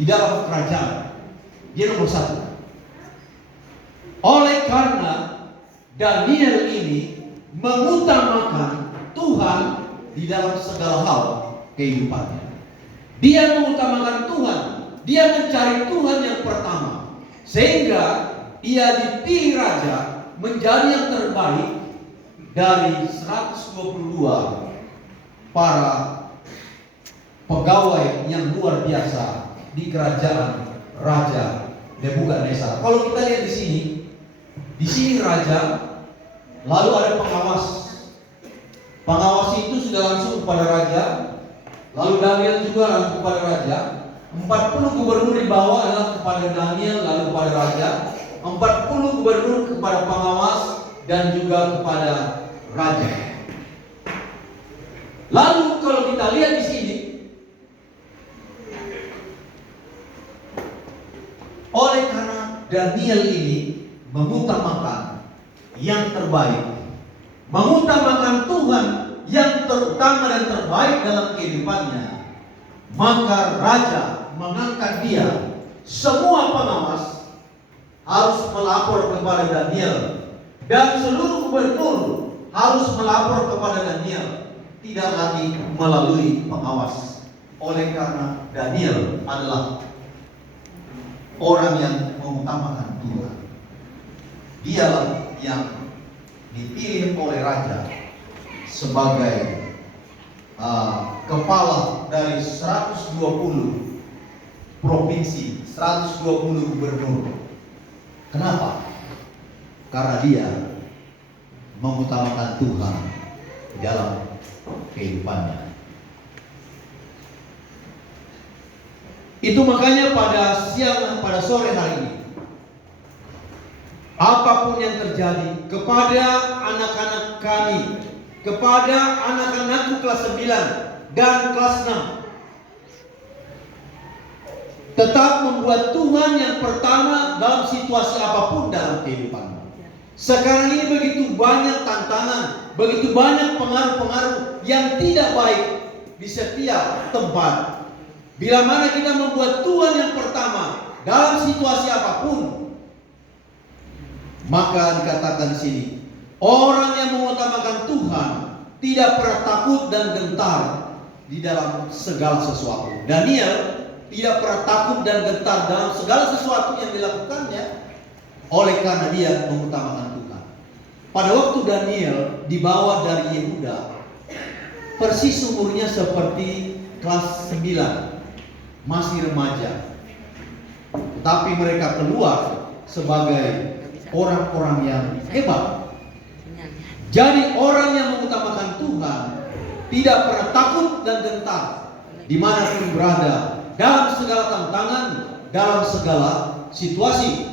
di dalam kerajaan. Dia nomor satu. Oleh karena Daniel ini mengutamakan Tuhan di dalam segala hal kehidupannya. Dia mengutamakan Tuhan. Dia mencari Tuhan yang pertama. Sehingga ia dipilih raja menjadi yang terbaik dari 122 para pegawai yang luar biasa di kerajaan Raja Nebukadnezar. Kalau kita lihat di sini raja, lalu ada pengawas. Pengawas itu sudah langsung kepada raja, lalu Daniel juga langsung kepada raja. 40 gubernur di bawah adalah kepada Daniel, lalu kepada raja. 40 gubernur kepada pengawas dan juga kepada raja. Lalu kalau kita lihat di sini, oleh karena Daniel ini mengutamakan yang terbaik, mengutamakan Tuhan yang terutama dan terbaik dalam kehidupannya, maka raja mengangkat dia. Semua pengawas harus melapor kepada Daniel, dan seluruh gubernur harus melapor kepada Daniel, tidak lagi melalui pengawas. Oleh karena Daniel adalah orang yang mengutamakan Tuhan. Dialah yang dipilih oleh raja sebagai kepala dari 120 provinsi, 120 gubernur. Kenapa? Karena dia mengutamakan Tuhan di dalam kehidupannya. Itu makanya pada sore hari ini, apapun yang terjadi kepada anak-anak kami, kepada anak-anakku kelas 9 dan kelas 6, tetap membuat Tuhan yang pertama dalam situasi apapun dalam kehidupanmu. Sekarang ini begitu banyak tantangan, begitu banyak pengaruh-pengaruh yang tidak baik di setiap tempat. Bila mana kita membuat Tuhan yang pertama dalam situasi apapun, maka dikatakan di sini, orang yang mengutamakan Tuhan tidak pernah takut dan gentar di dalam segala sesuatu. Daniel tidak pernah takut dan gentar dalam segala sesuatu yang dilakukannya, oleh karena dia mengutamakan Tuhan. Pada waktu Daniel dibawa dari Yehuda, persis umurnya seperti kelas 9, masih remaja. Tapi mereka keluar sebagai orang-orang yang hebat. Jadi orang yang mengutamakan Tuhan tidak pernah takut dan gentar dimanapun berada, dalam segala tantangan, dalam segala situasi.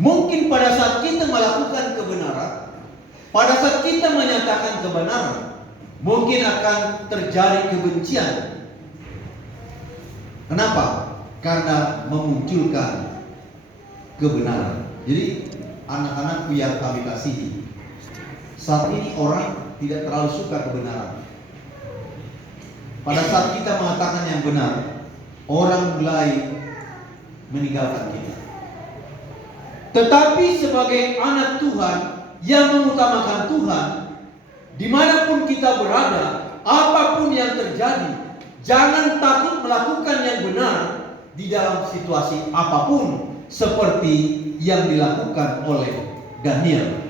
Mungkin pada saat kita melakukan kebenaran, pada saat kita menyatakan kebenaran, mungkin akan terjadi kebencian. Kenapa? Karena memunculkan kebenaran. Jadi anak-anakku yang kami kasihi, saat ini orang tidak terlalu suka kebenaran. Pada saat kita mengatakan yang benar, orang mulai meninggalkan kita. Tetapi sebagai anak Tuhan yang mengutamakan Tuhan, dimanapun kita berada, apapun yang terjadi, jangan takut melakukan yang benar di dalam situasi apapun, seperti yang dilakukan oleh Daniel.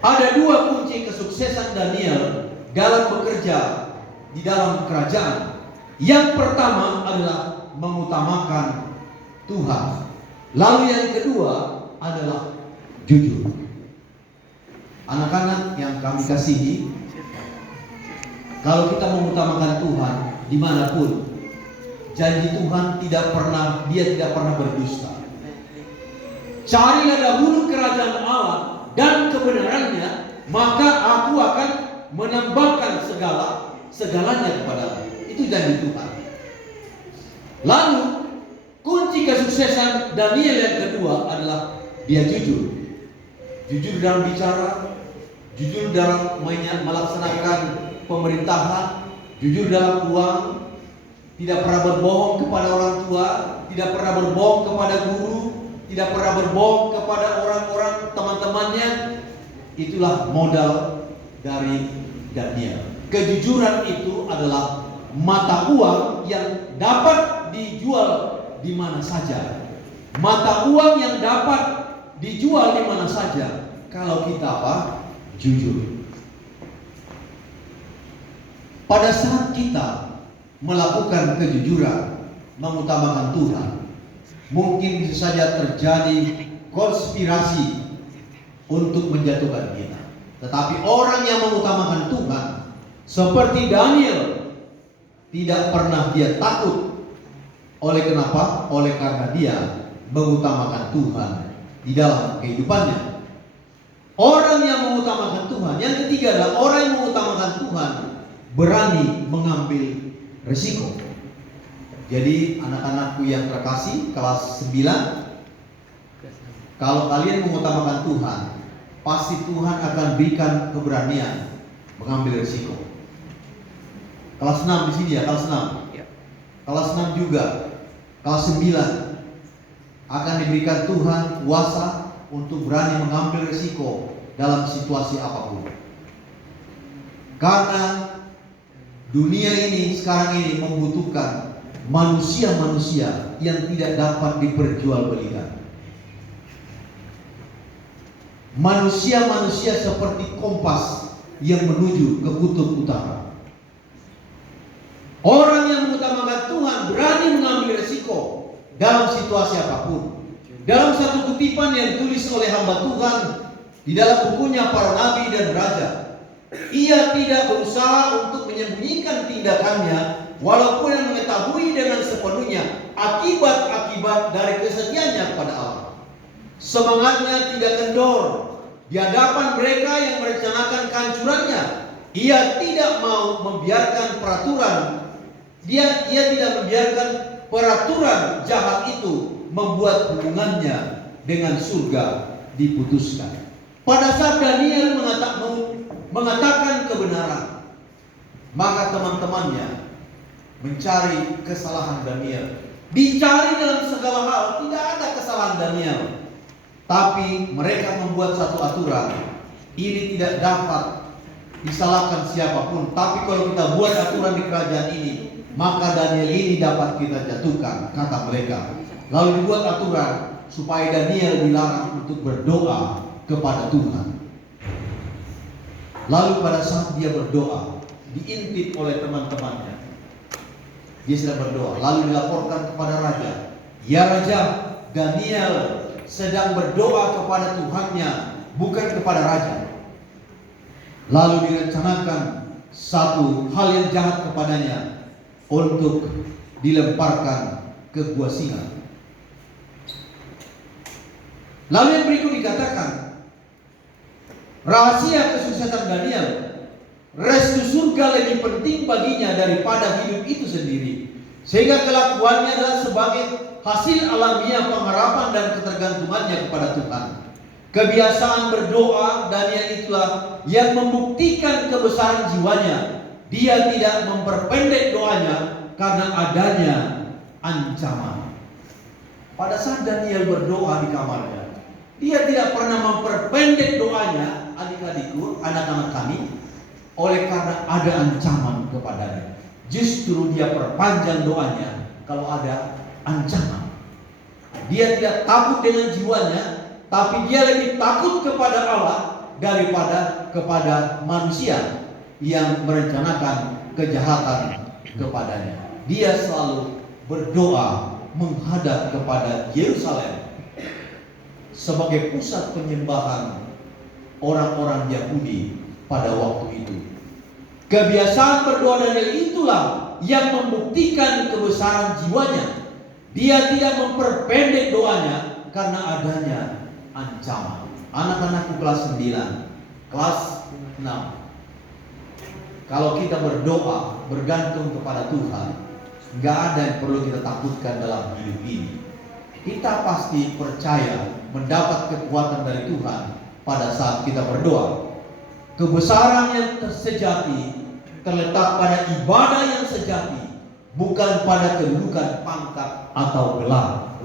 Ada dua kunci kesuksesan Daniel dalam bekerja di dalam kerajaan. Yang pertama adalah mengutamakan Tuhan. Lalu yang kedua adalah jujur. Anak-anak yang kami kasihi, kalau kita mengutamakan Tuhan dimanapun, janji Tuhan dia tidak pernah berdusta. Carilah dahulu kerajaan Allah dan kebenarannya, maka aku akan menambahkan segalanya kepadamu. Itu janji Tuhan. Lalu kunci kesuksesan Daniel yang kedua adalah dia jujur. Jujur dalam bicara, jujur dalam melaksanakan pemerintahan, jujur dalam uang, tidak pernah berbohong kepada orang tua, tidak pernah berbohong kepada guru, tidak pernah berbohong kepada orang-orang teman-temannya. Itulah modal dari Daniel. Kejujuran itu adalah mata uang yang dapat dijual di mana saja. Mata uang yang dapat dijual di mana saja kalau kita apa? Jujur. Pada saat kita melakukan kejujuran, mengutamakan Tuhan, mungkin bisa saja terjadi konspirasi untuk menjatuhkan kita. Tetapi orang yang mengutamakan Tuhan, seperti Daniel, tidak pernah dia takut. Oleh kenapa? Oleh karena dia mengutamakan Tuhan di dalam kehidupannya. Orang yang mengutamakan Tuhan. Yang ketiga adalah orang yang mengutamakan Tuhan berani mengambil risiko. Jadi anak-anakku yang terkasih, kelas 9, kalau kalian mengutamakan Tuhan, pasti Tuhan akan berikan keberanian mengambil risiko. Kelas 6 di sini ya, kelas 6. Kelas 6 juga, kelas 9 akan diberikan Tuhan kuasa untuk berani mengambil risiko dalam situasi apapun. Karena dunia ini sekarang ini membutuhkan manusia-manusia yang tidak dapat diperjualbelikan. Manusia-manusia seperti kompas yang menuju ke kutub utara. Orang yang mengutamakan Tuhan berani mengambil risiko dalam situasi apapun. Dalam satu kutipan yang ditulis oleh hamba Tuhan di dalam bukunya Para Nabi dan Raja, ia tidak berusaha untuk menyembunyikan tindakannya, walaupun yang mengetahui dengan sepenuhnya akibat-akibat dari kesetiaannya kepada Allah. Semangatnya tidak kendor di hadapan mereka yang merencanakan kehancurannya. Ia tidak mau membiarkan peraturan. Ia tidak membiarkan peraturan jahat itu membuat hubungannya dengan surga diputuskan. Pada saat Daniel mengatakan kebenaran, maka teman-temannya mencari kesalahan Daniel. Dicari dalam segala hal, tidak ada kesalahan Daniel. Tapi mereka membuat satu aturan. Ini tidak dapat disalahkan siapapun. Tapi kalau kita buat aturan di kerajaan ini, maka Daniel ini dapat kita jatuhkan, kata mereka. Lalu dibuat aturan supaya Daniel dilarang untuk berdoa kepada Tuhan. Lalu pada saat dia berdoa, diintip oleh teman-temannya. Dia sedang berdoa, lalu dilaporkan kepada raja. Ya raja, Daniel sedang berdoa kepada Tuhannya, bukan kepada raja. Lalu direncanakan satu hal yang jahat kepadanya untuk dilemparkan ke gua singa. Lalu yang berikut dikatakan, rahasia kesuksesan Daniel, restu surga lebih penting baginya daripada hidup itu sendiri. Sehingga kelakuannya adalah sebagai hasil alamiah pengharapan dan ketergantungannya kepada Tuhan. Kebiasaan berdoa Daniel itulah yang membuktikan kebesaran jiwanya. Dia tidak memperpendek doanya karena adanya ancaman. Pada saat Daniel berdoa di kamarnya, dia tidak pernah memperpendek doanya, adik-adikku, anak-anak kami, oleh karena ada ancaman kepadanya. Justru dia perpanjang doanya kalau ada ancaman. Dia tidak takut dengan jiwanya, tapi dia lebih takut kepada Allah daripada kepada manusia yang merencanakan kejahatan kepadanya. Dia selalu berdoa menghadap kepada Yerusalem sebagai pusat penyembahan orang-orang Yahudi pada waktu itu. Kebiasaan berdoa Daniel itulah yang membuktikan kebesaran jiwanya. Dia tidak memperpendek doanya karena adanya ancaman. Anak-anakku kelas 9, kelas 6. Kalau kita berdoa bergantung kepada Tuhan, nggak ada yang perlu kita takutkan dalam hidup ini. Kita pasti percaya mendapat kekuatan dari Tuhan pada saat kita berdoa. Kebesaran yang sejati terletak pada ibadah yang sejati, bukan pada kedudukan, pangkat, atau gelar.